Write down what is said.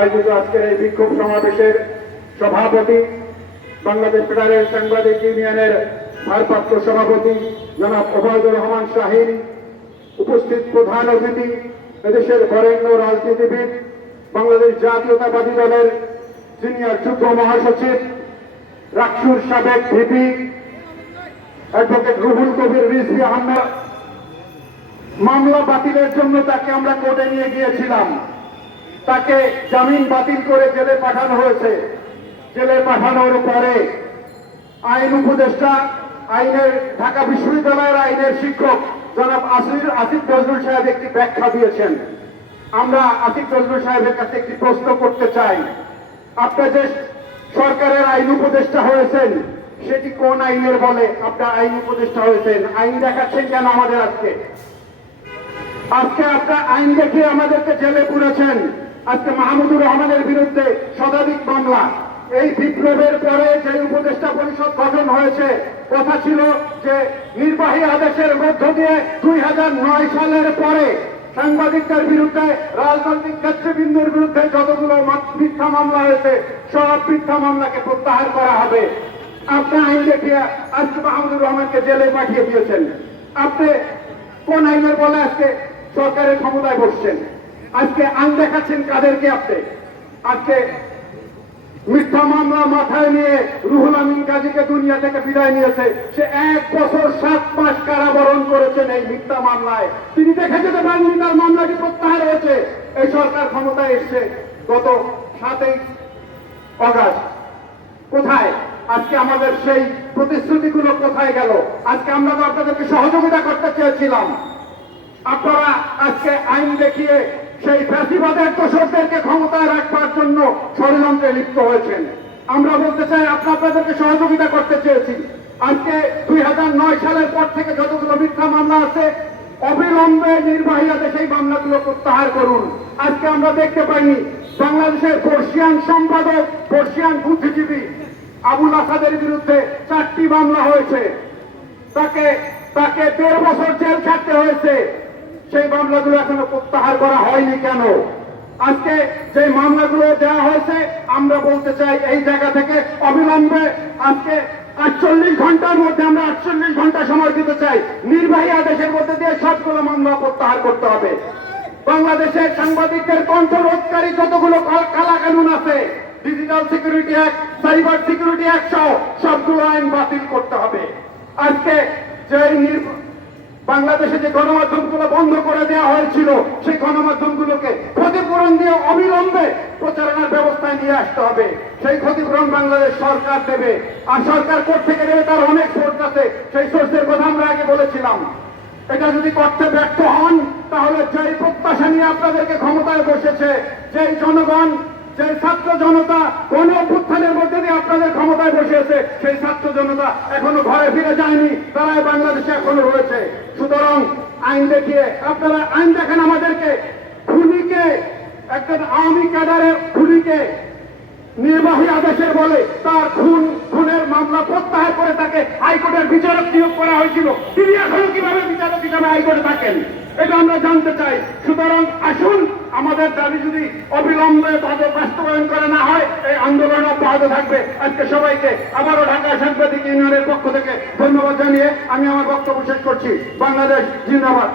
আয়োজিত আজকের এই বিক্ষোভ সমাবেশের সভাপতি, বাংলাদেশ ফেডারেল সাংবাদিক ইউনিয়নের ভারপ্রাপ্ত সভাপতি জনাব ওবায়দুর রহমান শাহীন, উপস্থিত প্রধান অতিথি এদেশের বরেণ্য রাজনীতিবিদ, বাংলাদেশ জাতীয়তাবাদী দলের সিনিয়র যুগ্ম মহাসচিব, রাকসুর সাবেক ভিপি অ্যাডভোকেট রুহুল কবির রিজভী আহমেদ। মামলা বাতিলের জন্য তাকে আমরা কোর্টে নিয়ে গিয়েছিলাম। তাকে জামিন বাতিল করে জেলে পাঠানো হয়েছে। জেলে পাঠানোর পরে আইন উপদেষ্টা, ঢাকা বিশ্ববিদ্যালয়ের আইনের শিক্ষক জনাব আসিফ নজরুল সাহেব একটি ব্যাখ্যা দিয়েছেন। আমরা আসিফ নজরুল সাহেবের কাছে একটি প্রশ্ন করতে চাই। আপনার যে সরকারের আইন উপদেষ্টা হয়েছেন, সেটি কোন আইনের বলে আপনার আইন উপদেষ্টা হয়েছেন? আইন দেখাচ্ছেন কেন আমাদের? আজকে আপনার আইন দেখিয়ে আমাদেরকে জেলে পুরেছেন। আজকে মাহমুদুর রহমানের বিরুদ্ধে শতাধিক মামলা। এই বিপ্লবের পরে যে উপদেষ্টা পরিষদ গঠন হয়েছে, কথা ছিল যে নির্বাহী আদেশের মধ্য দিয়ে 2009 সালের পরে সাংবাদিকদের বিরুদ্ধে, রাজনৈতিক নেতৃবৃন্দের বিরুদ্ধে যতগুলো মিথ্যা মামলা হয়েছে, সব মিথ্যা মামলাকে প্রত্যাহার করা হবে। আপনি আইন দেখিয়ে আজকে মাহমুদুর রহমানকে জেলে পাঠিয়ে দিয়েছেন। আপনি কোন আইনের বলে আজকে সরকারের ক্ষমতায় বসছেন? আজকে আইন দেখাচ্ছেন কাদেরকে? আপনি আজকে মিথ্যা মামলা মাথায় নিয়ে রুহুল আমিন গাজীকে দুনিয়া থেকে বিদায় নিয়েছে। সে 1 বছর 7 মাস কারাবরণ করেছেন এই মিথ্যা মামলায়। তিনি দেখে যেতে পারেননি তার মামলাটি প্রত্যাহার হয়েছে। এই সরকার ক্ষমতায় এসছে গত 7ই অগাস্ট। কোথায় আজকে আমাদের সেই প্রতিশ্রুতিগুলো? কোথায় গেল? আজকে আমরা তো আপনাদেরকে সহযোগিতা করতে চেয়েছিলাম। আপনারা আজকে আইন দেখিয়ে সেই ফ্যাসিবাদের দোষরদেরকে ক্ষমতায় রাখবার জন্য ষড়যন্ত্রে লিপ্ত হয়েছেন। আমরা বলতে চাই, আপনাদেরকে সহযোগিতা করতে চেয়েছি। আজকে 2009 সালের পর থেকে যতগুলো মিথ্যা মামলা আছে, অবিলম্বে নির্বাহী আদেশে সেই মামলাগুলো প্রত্যাহার করুন। আজকে আমরা দেখতে পাইনি বাংলাদেশের বর্ষিয়ান সম্পাদক, বর্ষিয়ান বুদ্ধিজীবী আবুল আসাদের বিরুদ্ধে 4টি মামলা হয়েছে। তাকে 13 বছর জেল খাটতে হয়েছে। সেই মামলাগুলো এখনো প্রত্যাহার করা হয়নি কেন? আজকে যে মামলাগুলো দেওয়া হয়েছে, আমরা বলতে চাই এই জায়গা থেকে অবিলম্বে আজকে 48 ঘন্টার মধ্যে, আমরা 48 ঘন্টা সময় দিতে চাই। নির্বাহী আদেশের মধ্যে দিয়ে সবগুলো মামলা প্রত্যাহার করতে হবে। বাংলাদেশের সাংবাদিকদের কণ্ঠরোধকারী যতগুলো কালা কানুন আছে, digital security act, cyber security act সহ সবগুলো আইন বাতিল করতে হবে। আজকে যে বাংলাদেশে যে গণমাধ্যমগুলো বন্ধ করে দেওয়া হয়েছিল, সেই গণমাধ্যমগুলোকে ক্ষতিপূরণ দিয়ে অবিলম্বে প্রচারণার ব্যবস্থায় নিয়ে আসতে হবে। সেই ক্ষতিপূরণ বাংলাদেশ সরকার দেবে। আর সরকার কোথা থেকে দেবে তার অনেক সোর্স আছে। সেই সোর্সের কথা আমরা আগে বলেছিলাম। এটা যদি করতে ব্যর্থ হন, তাহলে যেই প্রত্যাশা নিয়ে আপনাদেরকে ক্ষমতায় বসেছে, যেই জনগণ, যে ছাত্র জনতা কোন অভ্যুত্থানের মধ্যে দিয়ে আপনাদের ক্ষমতায় বসেছে, সেই ছাত্র জনতা এখনো ঘরে ফিরে যায়নি। তারাই বাংলাদেশে এখনো রয়েছে। সুতরাং আইন দেখিয়ে আপনারা আইন দেখেন আমাদেরকে। খুনিকে, একজন আওয়ামী ক্যাডারের খুনিকে নির্বাহী আদেশের বলে তার খুনের মামলা প্রত্যাহার করে তাকে হাইকোর্টের বিচারক নিয়োগ করা হয়েছিল। তিনি এখনো কিভাবে বিচারক হিসাবে হাইকোর্টে থাকেন, এটা আমরা জানতে চাই। সুতরাং আসুন, আমাদের দাবি যদি অবিলম্বে বাস্তবায়ন করা না হয়, এই আন্দোলন অব্যাহত থাকবে। আজকে সবাইকে আবারও ঢাকা সাংবাদিক ইউনিয়নের পক্ষ থেকে ধন্যবাদ জানিয়ে আমি আমার বক্তব্য শেষ করছি। বাংলাদেশ জিন্দাবাদ।